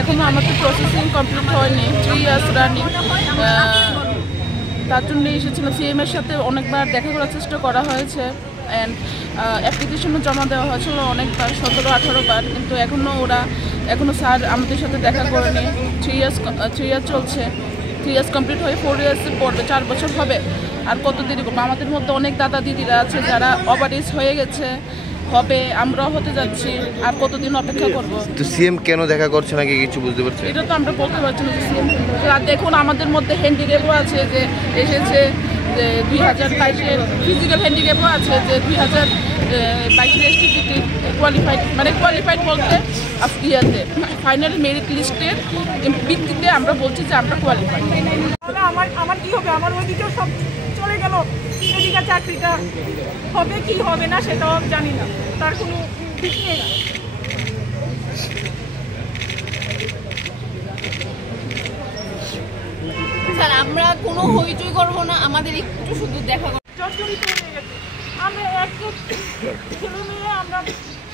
এখনও আমাদের processing complete হয়নি, 3 ইয়ার্স রানিং। তার জন্য এসেছিলাম। সিএমের সাথে অনেকবার দেখা করার চেষ্টা করা হয়েছে অ্যান্ড অ্যাপ্লিকেশনও জমা দেওয়া হয়েছিল অনেকবার, 17-18 বার, কিন্তু এখনও স্যার আমাদের সাথে দেখা করেনি। 3 ইয়ার্স চলছে, 3 ইয়ার্স কমপ্লিট হয়ে 4 ইয়ার্সে পড়বে, 4 বছর হবে। আর কত দেরি করবো? আমাদের মধ্যে অনেক দাদা দিদিরা আছে যারা ওভার এজ হয়ে গেছে, হবে, আমরাও হতে যাচ্ছি, আর কতদিন অপেক্ষা করবো? তো সিএম কেন দেখা করছে নাকি কিছু বুঝতে পারছি? এটা তো আমরা বলতে পারছি না যে সিএম। দেখুন আমাদের মধ্যে হ্যান্ডিক্যাপও আছে যে এসেছে, যে 2022-এর ফিজিক্যাল হ্যান্ডিক্যাপও আছে, যে 2022-এর এসটিজিটি কোয়ালিফাইড বলতে ইয়াতে ফাইনাল মেরিট লিস্টের ভিত্তিতে আমরা বলছি যে আমরা কোয়ালিফাইড। আমার কি হবে? আমার ওইদিকেও সব চলে গেল, এদিকে চাকরিটা হবে কি হবে না সেটাও জানি না, তার কোনো ঠিক নেই। স্যার আমরা কোনো হইচই করবো না, আমাদের একটু শুধু দেখা জর্জরিত হয়ে গেছে। আমরা এক ছেলে মেয়ে আমরা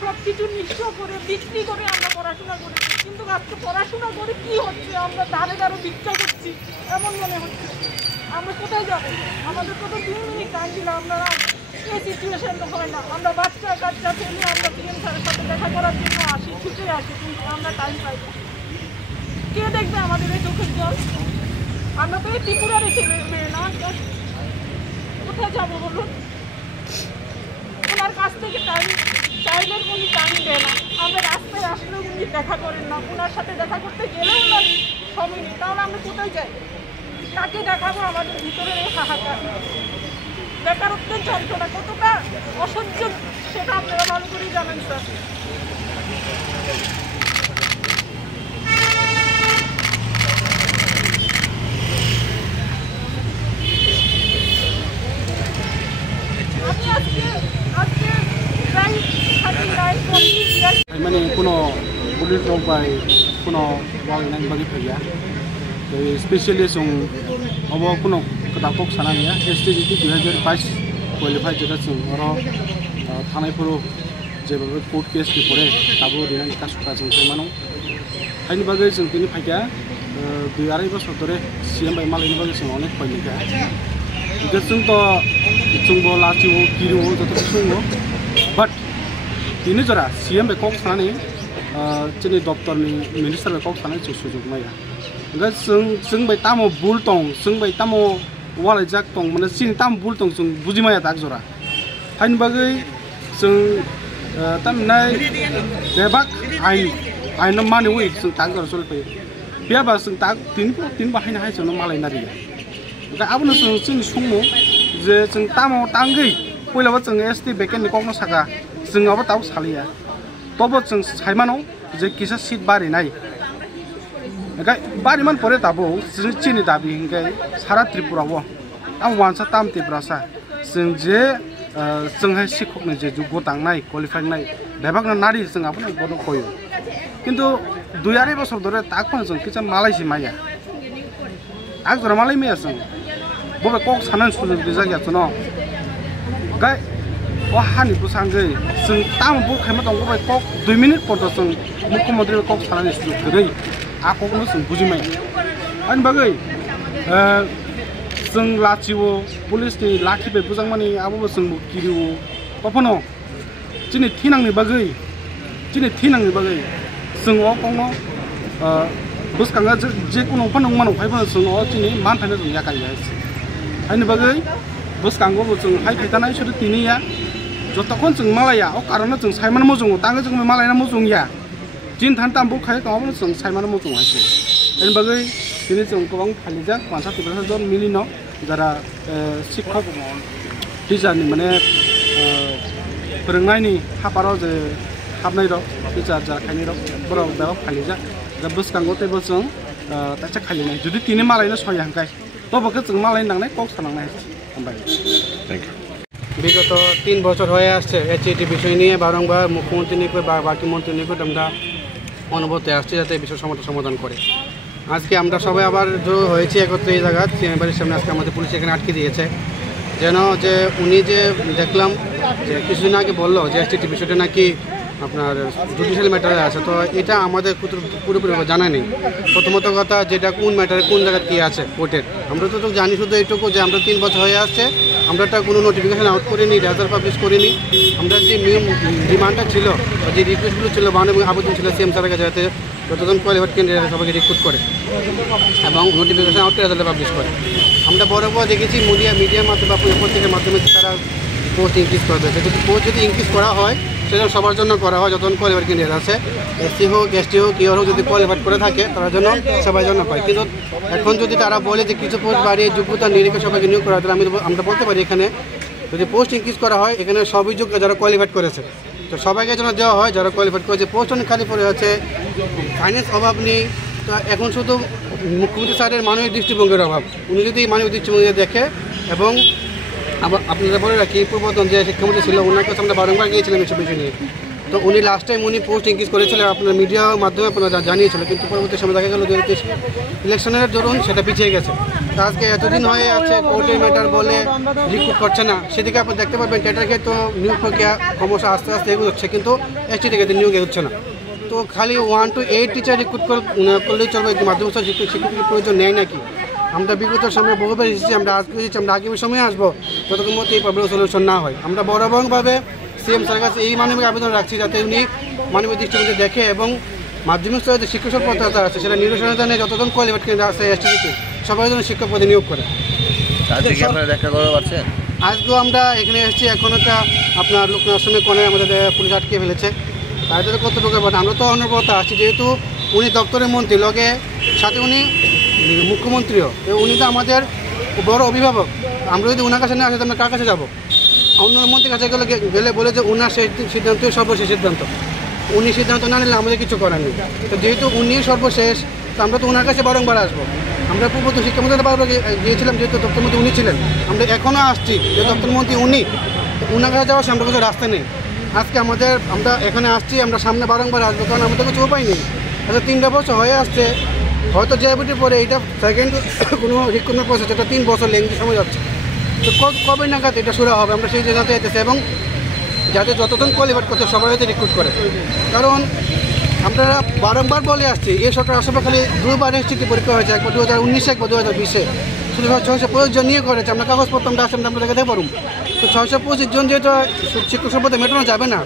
সব কিছু নিঃস্ব করে বিক্রি করে আমরা পড়াশোনা করেছি, কিন্তু আজকে পড়াশোনা করে কি হচ্ছে? আমরা ধারে ধারে ভিক্ষা করছি এমন মনে হচ্ছে। আমরা কোথায় যাবো? আমাদের কত 2 মিনিট টাইম দিল, আপনারা এই সিচুয়েশন হয় না। আমরা বাচ্চা কাচ্চা ফেলে আমরা সিএম স্যারের সাথে দেখা করার জন্য আসি, ছুটে আসি, কিন্তু আমরা টাইম পাই না। কে দেখবে আমাদের এই চোখের জল? আমরা তো এই ত্রিপুরারই ছেলে মেয়ে না, কোথায় যাবো বলুন? ওনার কাছ থেকে টাইম চাইলে উনি টাইম দেয় না, আমরা রাস্তায় আসলেও উনি দেখা করেন না। ওনার সাথে দেখা করতে গেলেও ওনার সময় নেই, তাহলে আমরা কোথায় যাই? কাকে দেখাবো? আমাদের ভিতরের এই হাহাকার, বেকারত্বের যন্ত্রণা কতটা অসহ্য সেটা আপনারা ভালো করেই জানেন স্যার। माने कुनो पुलिस लोग बाय कुनो वाले नाइन बगे फैया तो स्पेशली जों अब कुनो कदापक साना गया एसटीजीटी 2022 क्वालिफाइड जगह जों आरो थानायफोर जेबो कोर्ट केस नि परे दाबो दिना कासुका जों मानो हायनि बागै जों तिनि फायगा 2.5 बोसोर धरे सीएम बाय मालायनि बागै जों अनेक फायलिका जों तो जोंबो लाचिओ किरिओ जत सुङो but ini jara CM be kok sanani chini doctor ni minister be kok sanani sujug maya ga sung bai tamo bul tong sung bai tamo wala jak tong mane sin tam bul tong sung buji maya tak jora hain bagai sung tam nai debak ain mani wi sung tak jora sol pe pia ba sung tak tin ba hain hai sung malai nari ga abuna sung sungmo je sung tamo tangai poila ba sung ST beken ni kok no saka जों अब ताव सालिया तब जों साइमानो जे किसा seat बारि नाय गाय बारि मान परे ताबो जों चिनि दाबि गाय सारा त्रिपुरावो आं वानसा ताम त्रिपुरासा जों जे जोंहाय शिक्षकनि जे जुग तांनाय क्वालिफाइड नाय बेबागना नारि जों आपन बनो कयो किन्तु 2.5 बोसोर धरे ताकफोन जों किसा मालायसि माया आग जरा मालाय मेया जों बबे कक सानान सुजुग दि जागिया न गाय हानि बुसांगै जों ताम बुल खायमा दंगो बाय कक 2 मिनिट पड़ता जों मुख्यमंत्री कक सानानि सुजुग गरै आककनो जों बुजिमाय आन बागै जों लाचिओ पुलिसनि लाखि बे बुजांमानि आबो जों किरिओ पफनो दिनै थिनांनि बागै जों अकनो बुसकांगा जे कोनो फन मानो फायबो जों दिनै मान फायनो जों याकाया आनि बागै बुसकांगो जों हाय फैतानाय सुदु तिनिया जतखन जों मालाया अ कारन जों साइमान मजों तांगे जों मालायना मजों या दिन थान ताम बु खाय गावनो जों साइमान मजों हायसे एन बागै दिनै जों गोबां फालिजा 50 जन मिलिनो जारा शिक्षक टिचारनि माने फोरोंनायनि हाबाराव जे हाबनाय र टिचार जा खायनि र बराव दा फालिजा दा बुसकांगो तेबो जों ताचा खालिनाय जुदि तिनि मालायनो सय हांखाय तबो जों मालायनि नांनाय कक सानांनाय हामबाय थैंक यू विगत 3 বছর হয়ে আসছে এসটিজিটি বিষয় নিয়ে বারংবার মুখ্যমন্ত্রী নিকট বা বাকি মন্ত্রী নিকট আমরা অনুভূতি আসছে যাতে বিষয় সমাধান করে। আজকে আমরা সবাই আবার জড়ো হয়েছি একত্রে এই জায়গা চেম্বারের সামনে। আজকে আমাদের পুলিশ এখানে আটকে দিয়েছে যেন যে উনি যে দেখলাম যে কিছুদিন আগে বললো যে এসটিজিটি বিষয়টা নাকি আপনার জুডিশিয়াল ম্যাটারে আছে। তো এটা আমাদের পুরোপুরি জানা নেই। প্রথমত কথা, যেটা কোন ম্যাটারে কোন জায়গায় কী আছে কোর্টের, আমরা তো জানি শুধু এইটুকু যে আমরা 3 বছর হয়ে আসছে, আমরা একটা কোনো নোটিফিকেশান আউট করিনি, রেজাল্ট পাবলিশ করিনি। আমরা যে ডিমান্ডটা ছিল, যে রিকোয়েস্টগুলো ছিল, আবেদন ছিল সিএম স্যারের কাছে, যাতে যতজন কোয়ালিফাইড ক্যান্ডিডেট সবাইকে রিক্রুট করে এবং নোটিফিকেশান আউট করে রেজাল্ট পাবলিশ করে। আমরা বড় দেখেছি মিডিয়ার মাধ্যমে বা পত্রিকার মাধ্যমে তারা পোস্ট ইনক্রিজ করে দিয়েছে। যদি পোস্ট যদি ইনক্রিজ করা হয়, সেটা সবার জন্য করা হয়, যতজন কোয়ালিফাইড ক্যান্ডিডেট আছে, এসসি হোক, এসটি হোক, কেউ হোক, যদি কোয়ালিফাইড করে থাকে তার জন্য সবার জন্য পায়। কিন্তু এখন যদি তারা বলে যে কিছু পোস্ট বাড়িয়ে যোগ্যতা নিরিখে সবাইকে নিয়োগ করা, তাহলে আমরা বলতে পারি এখানে যদি পোস্ট ইনক্রিজ করা হয়, এখানে সবই যোগ্য যারা কোয়ালিফাইড করেছে, তো সবাইকে যেন দেওয়া হয় যারা কোয়ালিফাইড করেছে। পোস্ট অনেক খালি পড়ে আছে, ফাইন্যান্স অভাব নেই। তো এখন শুধু মুখ্যমন্ত্রী স্যারের মানবিক দৃষ্টিভঙ্গির অভাব। উনি যদি মানবিক দৃষ্টিভঙ্গি দেখে, এবং আপনারা বলে রাখি, পূর্বতন যে শিক্ষামন্ত্রী ছিল, ওনার কাছে আমরা বারংবার গিয়েছিলাম এসব বিষয় নিয়ে। তো উনি লাস্ট টাইম উনি পোস্ট ইনক্রিজ করেছিলেন, আপনার মিডিয়ার মাধ্যমে আপনারা জানিয়েছিল, কিন্তু পরবর্তী সময় দেখা গেল যে ইলেকশনের দরুন সেটা পিছিয়ে গেছে। তো আজকে এতদিন হয়ে আছে কোর্টের ম্যাটার বলে রিক্রুট করছে না, সেদিকে আপনি দেখতে পারবেন টেটার ক্ষেত্রে তো নিয়োগ প্রক্রিয়া ক্রমশ আস্তে আস্তে এগোচ্ছে, কিন্তু এসটি থেকে নিয়োগ এগোচ্ছে না। তো খালি 1 to 8 টিচার রিক্রুট করলেই চলবে, মাধ্যমিক শিক্ষকের প্রয়োজন নেয় নাকি? আমরা বিগত সময়ে বহুবার এসেছি, আমরা আজকে এসেছি, আমরা আগামী সময়ে আসবো, যতক্ষণ মধ্যে এই প্রবলেম সলিউশন না হয়। আমরা বরাবরভাবে সিএম স্যারের কাছে এই মানবিক আবেদন রাখছি, যাতে উনি মানবিক দৃষ্টিভঙ্গি দেখে এবং মাধ্যমিক স্তরে যে শিক্ষক পদ্ধতি আছে সেটা নিরসনের জন্য যতজন কোয়ালিফাইড ক্যান্ডিডেট আছে এসটিতে সবাই জন্য শিক্ষক পদে নিয়োগ করে। আপনারা দেখা করতে পারছেন? আজকেও আমরা এখানে এসেছি, এখন একটা আপনার লোকনাথ আশ্রমের কোণে আমাদের পুলিশ আটকে ফেলেছে। তাদের কতটুকু ব্যাপার, আমরা তো অনবরত আছি, যেহেতু উনি দপ্তরের মন্ত্রী, লগে সাথে উনি মুখ্যমন্ত্রীও, উনি তো আমাদের বড় অভিভাবক। আমরা যদি ওনার কাছে না আসি, আমরা কার কাছে যাবো? অন্য মন্ত্রীর কাছে গেলে বলে যে ওনার সেই সিদ্ধান্তই সর্বশেষ সিদ্ধান্ত, উনি সিদ্ধান্ত না নিলে আমাদের কিছু করার নেই। তো যেহেতু উনি সর্বশেষ, তো আমরা তো ওনার কাছে বারংবার আসবো। আমরা পূর্বত শিক্ষামন্ত্রী বারবার গিয়েছিলাম, যেহেতু দপ্তরমন্ত্রী উনি ছিলেন, আমরা এখনও আসছি, যে দপ্তরমন্ত্রী উনি, ওনার কাছে যাওয়ার সামনে কিছু রাস্তা নেই। আজকে আমরা এখানে আসছি, আমরা সামনে বারংবার আসবো, কারণ আমাদের কিছু উপায় নেই। আচ্ছা 3টা বছর হয়ে আসছে, হয়তো জেআইবিটির পরে এইটা সেকেন্ড কোনো রিক্রুটমেন্ট প্রসেস, এটা 3 বছর লেংথি সময় যাচ্ছে। তো কবে নাগাদ এটা শুরু হবে, আমরা সেই জায়গাতে যেতেছি, এবং যাতে যতজন কোয়ালিফাইড করছে সবাই হয়তো রিক্রুট করে। কারণ আমরা বারংবার বলে আসছি, এই সরকার আসার খালি 2বার এসটিটি পরীক্ষা হয়েছে, একবার 2019-এ, একবার 2020-এ, শুধু 625 জন নিয়ে করেছে। আমরা কাগজপত্র আমরা আসলাম, আমরা দেখাতে পারুন। তো 625 জন যেহেতু শিক্ষক সম্পদে মেটানো যাবে না,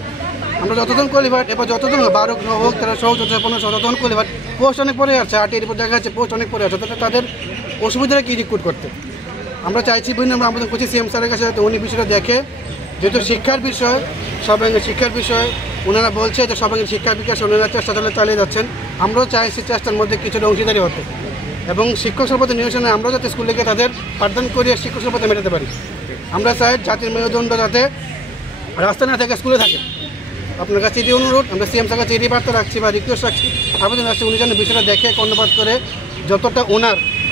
আমরা যতজন কোয়ালিফাইড, এবার যতজন 12 হোক, 13 হোক, 14, 15, যতজন কোয়ালিফাইড, পোস্ট অনেক পরে আছে, 8 এর দেখা যাচ্ছে পোস্ট অনেক পরে আছে, তাদের অসুবিধাটা কী রিক্রুট করতে। আমরা চাইছি বিভিন্ন আবেদন করছি সিএম স্যারের কাছে, যাতে উনি বিষয়টা দেখে, যেহেতু শিক্ষার বিষয়, সর্বাঙ্গীন শিক্ষার বিষয়, ওনারা বলছে যে সর্বাঙ্গীন শিক্ষার বিকাশ ওনারা চেষ্টা চালিয়ে যাচ্ছেন। আমরাও চাইছি চেষ্টার মধ্যে কিছুটা অংশীদারি হতে, এবং শিক্ষক সম্পদের নিরসনে আমরা যাতে স্কুলে গিয়ে তাদের পাঠদান করিয়ে শিক্ষক সম্পদে মেটাতে পারি। আমরা চাই জাতির মেরুদণ্ড যাতে রাস্তা না থেকে স্কুলে থাকে। আপনার কাছে এটি অনুরোধ, আমরা সিএম স্যারের কাছে এটি বার্তা রাখছি বা রিকোয়েস্ট রাখছি, আবেদন রাখছি, উনি যেন বিষয়টা দেখে কর্ণপাত করে যতটা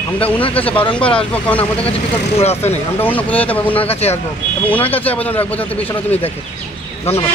আমরা ওনার কাছে বারংবার আসবো, কারণ আমাদের কাছে বিকল্প কোনো রাস্তা নেই। আমরা অন্য কোথাও যেতে পারবো, ওনার কাছে আসবো এবং ওনার কাছে আবেদন রাখবো যাতে বিষয়টা তিনি দেখে। ধন্যবাদ।